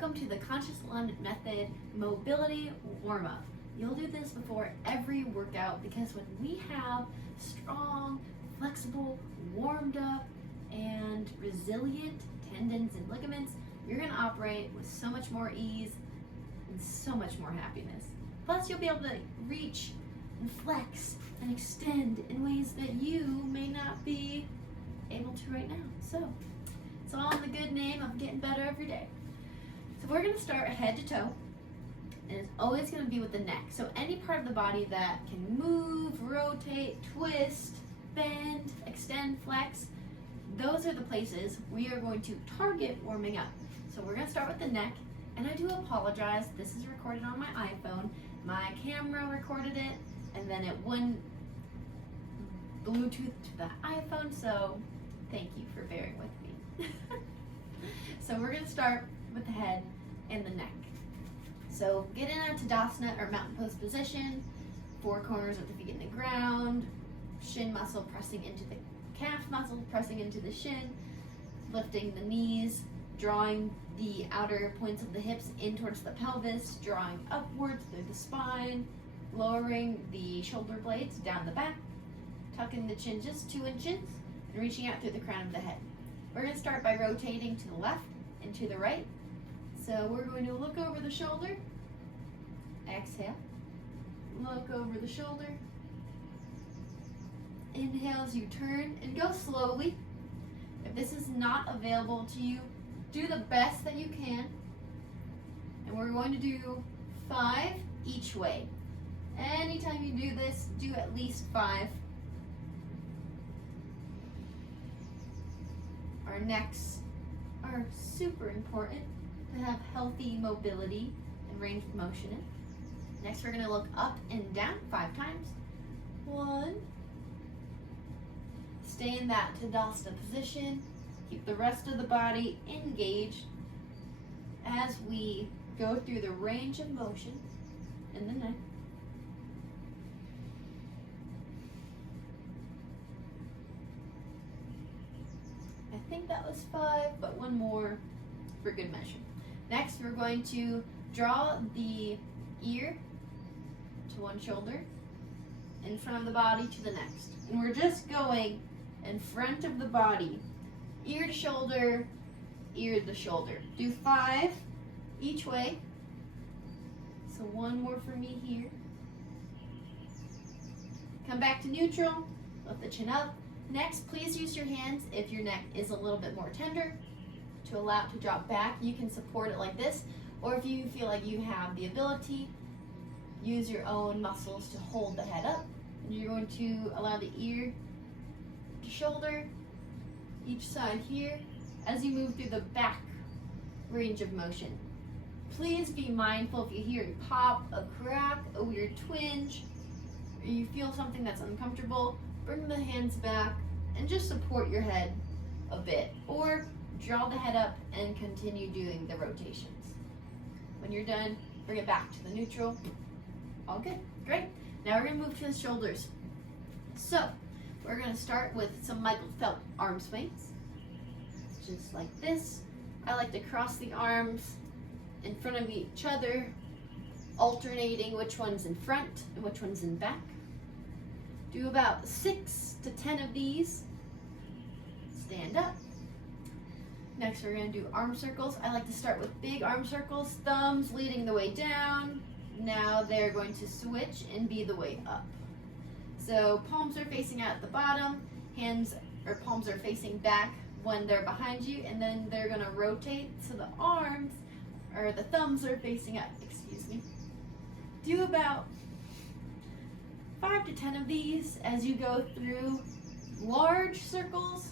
Welcome to the Conscious Alignment Method Mobility Warm-Up. You'll do this before every workout because when we have strong, flexible, warmed up, and resilient tendons and ligaments, you're going to operate with so much more ease and so much more happiness. Plus, you'll be able to reach and flex and extend in ways that you may not be able to right now. So, it's all in the good name of getting better every day. So we're going to start head to toe, and it's always going to be with the neck. So any part of the body that can move, rotate, twist, bend, extend, flex, those are the places we are going to target warming up. So we're going to start with the neck, and I do apologize. This is recorded on my iPhone. My camera recorded it, and then it wouldn't Bluetooth to the iPhone, so thank you for bearing with me. So we're going to start with the head and the neck. So get in a Tadasana or mountain pose position, four corners with the feet in the ground, shin muscle pressing into the calf muscle, pressing into the shin, lifting the knees, drawing the outer points of the hips in towards the pelvis, drawing upwards through the spine, lowering the shoulder blades down the back, tucking the chin just 2 inches, and reaching out through the crown of the head. We're going to start by rotating to the left and to the right. So we're going to look over the shoulder, exhale, look over the shoulder, inhale as you turn, and go slowly. If this is not available to you, do the best that you can. And we're going to do 5 each way. Anytime you do this, do at least 5. Our necks are super important to have healthy mobility and range of motion in. Next, we're going to look up and down 5 times. 1. Stay in that Tadasana position. Keep the rest of the body engaged as we go through the range of motion in the neck. I think that was 5, but 1 more for good measure. Next, we're going to draw the ear to one shoulder, in front of the body to the next. And we're just going in front of the body, ear to shoulder, ear to shoulder. Do 5 each way. So 1 more for me here. Come back to neutral, lift the chin up. Next, please use your hands if your neck is a little bit more tender to allow it to drop back. You can support it like this, or if you feel like you have the ability, use your own muscles to hold the head up. And you're going to allow the ear to shoulder, each side here, as you move through the back range of motion. Please be mindful if you hear a pop, a crack, a weird twinge, or you feel something that's uncomfortable, bring the hands back and just support your head a bit, or draw the head up and continue doing the rotations. When you're done, bring it back to the neutral. All good, great. Now we're gonna move to the shoulders. So we're gonna start with some Michael Phelp arm swings, just like this. I like to cross the arms in front of each other, alternating which one's in front and which one's in back. Do about 6 to 10 of these. Stand up. Next, we're going to do arm circles. I like to start with big arm circles, thumbs leading the way down. Now they're going to switch and be the way up. So palms are facing out at the bottom, hands or palms are facing back when they're behind you, and then they're going to rotate so the arms or the thumbs are facing up. Excuse me. Do about 5 to 10 of these as you go through large circles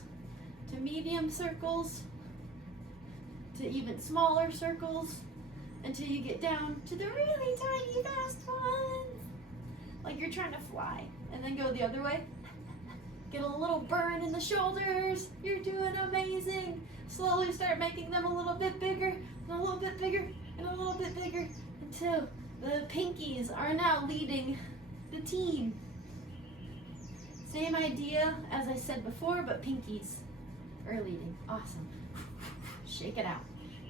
to medium circles to even smaller circles until you get down to the really tiny fast ones, like you're trying to fly, and then go the other way. Get a little burn in the shoulders. You're doing amazing. Slowly start making them a little bit bigger and a little bit bigger and a little bit bigger until the pinkies are now leading the team. Same idea as I said before, but pinkies are leading. Awesome. Shake it out.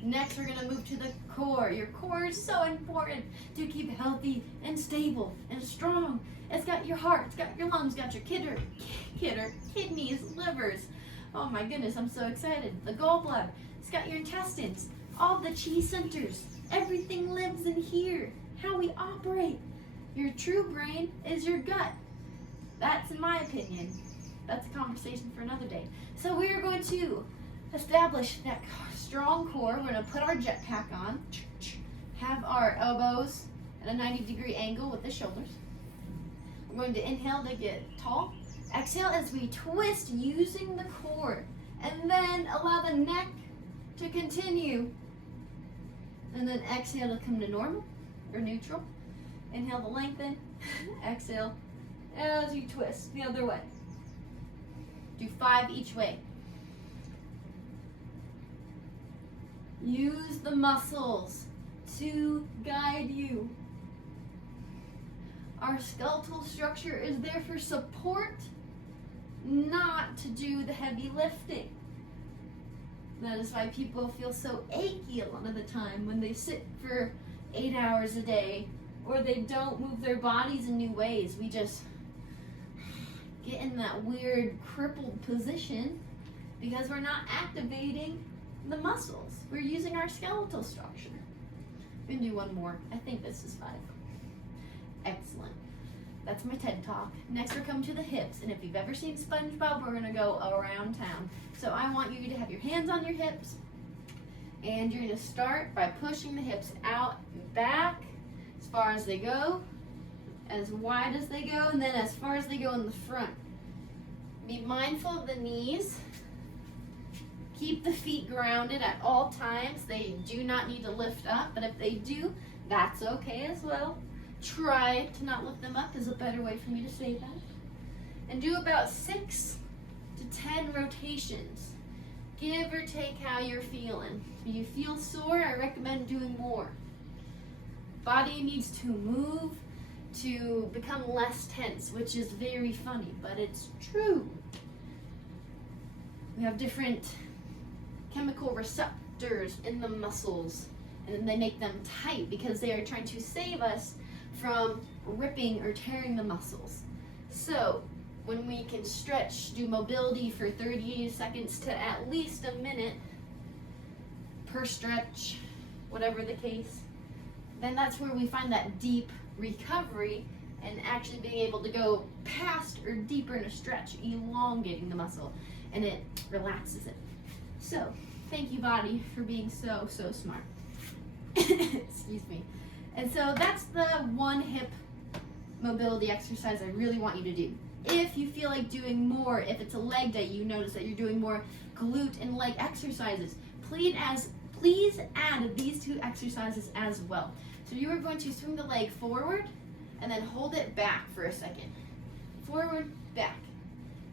Next, we're gonna move to the core. Your core is so important to keep healthy and stable and strong. It's got your heart, it's got your lungs, got your kidneys, livers. Oh my goodness, I'm so excited. The gallbladder, it's got your intestines, all the chi centers. Everything lives in here. How we operate. Your true brain is your gut. That's in my opinion. That's a conversation for another day. So we are going to establish that strong core. We're going to put our jetpack on, have our elbows at a 90-degree angle with the shoulders. We're going to inhale to get tall. Exhale as we twist using the core. And then allow the neck to continue. And then exhale to come to normal or neutral. Inhale to lengthen. Exhale as you twist the other way. Do 5 each way. Use the muscles to guide you. Our skeletal structure is there for support, not to do the heavy lifting. That is why people feel so achy a lot of the time when they sit for 8 hours a day or they don't move their bodies in new ways. We just get in that weird crippled position because we're not activating the muscles. We're using our skeletal structure. We can do one more. I think this is 5. Excellent. That's my TED Talk. Next we're coming to the hips. And if you've ever seen SpongeBob, we're gonna go around town. So I want you to have your hands on your hips. And you're gonna start by pushing the hips out and back as far as they go, as wide as they go, and then as far as they go in the front. Be mindful of the knees. Keep the feet grounded at all times. They do not need to lift up, but if they do, that's okay as well. Try to not lift them up is a better way for me to say that. And do about 6 to 10 rotations. Give or take how you're feeling. If you feel sore, I recommend doing more. Body needs to move to become less tense, which is very funny, but it's true. We have different chemical receptors in the muscles, and they make them tight because they are trying to save us from ripping or tearing the muscles. So when we can stretch, do mobility for 30 seconds to at least a minute per stretch, whatever the case, then that's where we find that deep recovery and actually being able to go past or deeper in a stretch, elongating the muscle, and it relaxes it. So thank you, body, for being so smart. Excuse me. And so that's the one hip mobility exercise I really want you to do. If you feel like doing more, if it's a leg day, you notice that you're doing more glute and leg exercises, please add these 2 exercises as well. So you are going to swing the leg forward and then hold it back for a second. Forward, back.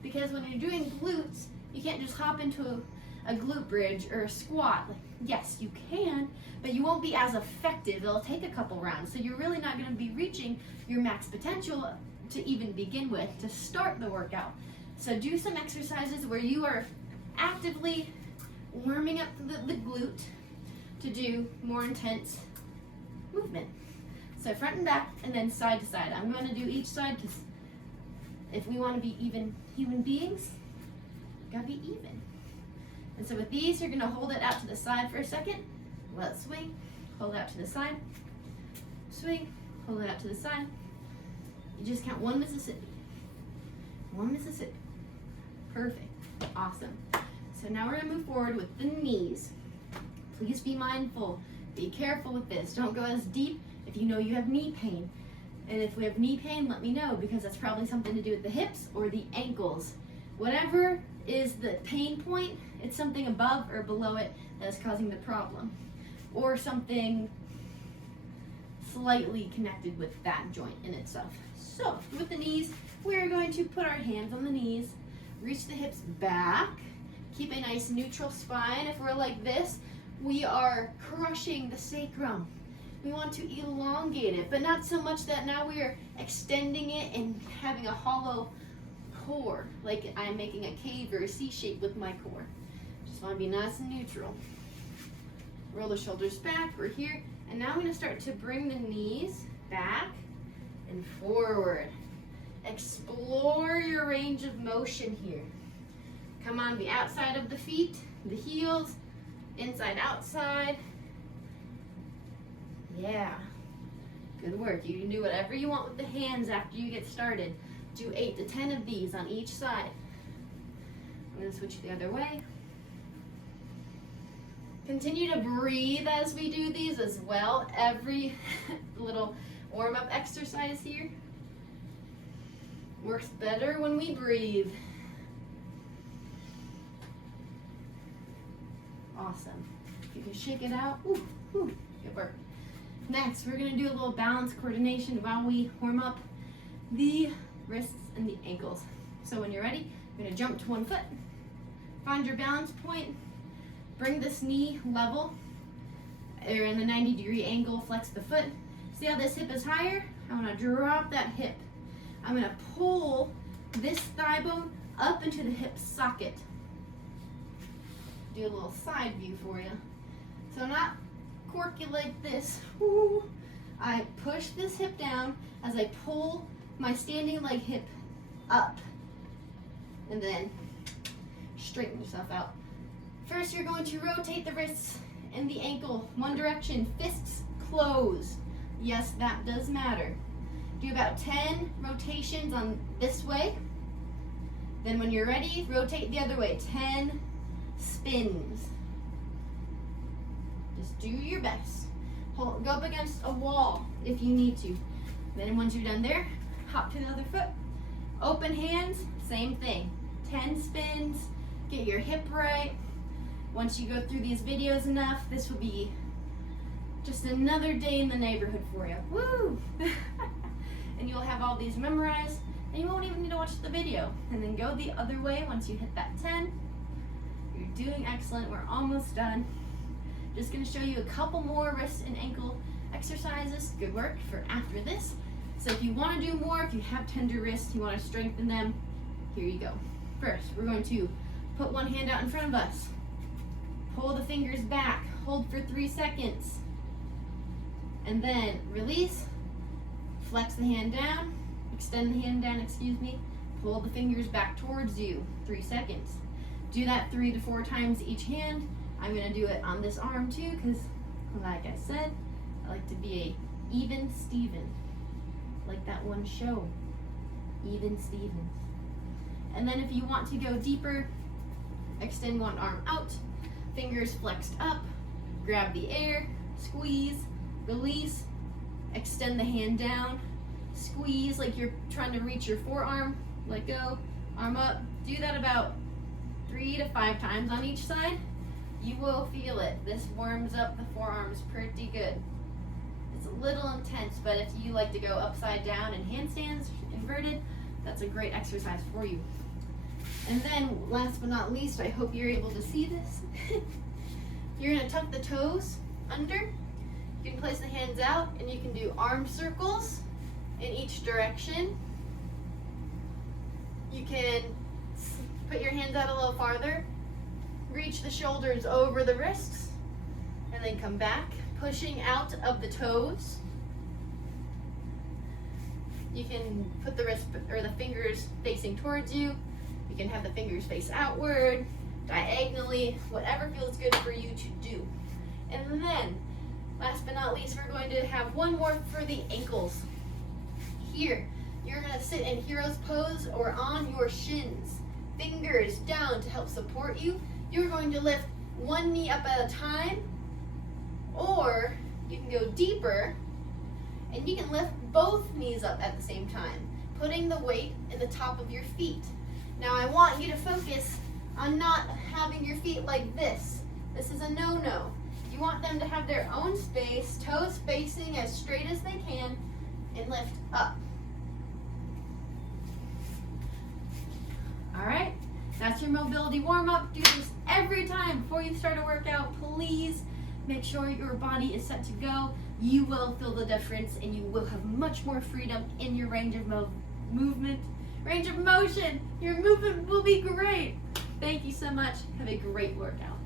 Because when you're doing glutes, you can't just hop into a glute bridge or a squat. Like, yes, you can, but you won't be as effective. It'll take a couple rounds. So you're really not going to be reaching your max potential to even begin with, to start the workout. So do some exercises where you are actively warming up the glute to do more intense movement. So front and back, and then side to side. I'm going to do each side because if we want to be even human beings, gotta be even. And so with these, you're going to hold it out to the side for a second. Let it swing. Hold it out to the side. Swing. Hold it out to the side. You just count 1 Mississippi. 1 Mississippi. Perfect. Awesome. So now we're going to move forward with the knees. Please be mindful. Be careful with this. Don't go as deep if you know you have knee pain. And if we have knee pain, let me know, because that's probably something to do with the hips or the ankles. Whatever is the pain point, it's something above or below it that is causing the problem, or something slightly connected with that joint in itself. So with the knees, we're going to put our hands on the knees, reach the hips back, keep a nice neutral spine. If we're like this, we are crushing the sacrum. We want to elongate it, but not so much that now we are extending it and having a hollow core, like I'm making a cave or a C shape with my core. Just want to be nice and neutral. Roll the shoulders back, we're here. And now I'm gonna start to bring the knees back and forward. Explore your range of motion here. Come on the outside of the feet, the heels, inside, outside. Yeah, good work. You can do whatever you want with the hands after you get started. Do 8 to 10 of these on each side. I'm gonna switch the other way. Continue to breathe as we do these as well. Every little warm-up exercise here works better when we breathe. Awesome. If you can shake it out. Ooh, ooh, good work. Next, we're gonna do a little balance coordination while we warm up the wrists and the ankles. So when you're ready, you're gonna jump to one foot, find your balance point, bring this knee level, or in the 90-degree angle, flex the foot. See how this hip is higher? I wanna drop that hip. I'm gonna pull this thigh bone up into the hip socket. Do a little side view for you. So not quirky like this. Ooh. I push this hip down as I pull my standing leg hip up. And then straighten yourself out. First, you're going to rotate the wrists and the ankle one direction, fists close. Yes, that does matter. Do about 10 rotations on this way. Then when you're ready, rotate the other way, 10 spins. Just do your best. Go up against a wall if you need to. Then once you're done there, hop to the other foot. Open hands, same thing. 10 spins, get your hip right. Once you go through these videos enough, this will be just another day in the neighborhood for you. Woo! And you'll have all these memorized, and you won't even need to watch the video. And then go the other way once you hit that 10. You're doing excellent, we're almost done. Just gonna show you a couple more wrist and ankle exercises. Good work for after this. So if you wanna do more, if you have tender wrists, you wanna strengthen them, here you go. First, we're going to put one hand out in front of us. Pull the fingers back, hold for 3 seconds. And then release, flex the hand down, extend the hand down, excuse me. Pull the fingers back towards you, 3 seconds. Do that 3 to 4 times each hand. I'm gonna do it on this arm too, because like I said, I like to be a even Steven. Like that one show, Even Stevens. And then if you want to go deeper, extend one arm out, fingers flexed up, grab the air, squeeze, release, extend the hand down, squeeze like you're trying to reach your forearm, let go, arm up. Do that about 3 to 5 times on each side. You will feel it. This warms up the forearms pretty good. It's a little intense, but if you like to go upside down in handstands, inverted, that's a great exercise for you. And then, last but not least, I hope you're able to see this. You're gonna tuck the toes under. You can place the hands out, and you can do arm circles in each direction. You can put your hands out a little farther, reach the shoulders over the wrists, and then come back, pushing out of the toes. You can put the wrist or the fingers facing towards you. You can have the fingers face outward, diagonally, whatever feels good for you to do. And then, last but not least, we're going to have one more for the ankles. Here, you're gonna sit in hero's pose or on your shins. Fingers down to help support you. You're going to lift one knee up at a time, or you can go deeper and you can lift both knees up at the same time, putting the weight in the top of your feet. Now I want you to focus on not having your feet like this. This is a no-no. You want them to have their own space, toes facing as straight as they can, and lift up. All right, that's your mobility warm-up. Do this every time before you start a workout. Please make sure your body is set to go. You will feel the difference, and you will have much more freedom in your range of movement, range of motion. Your movement will be great. Thank you so much. Have a great workout.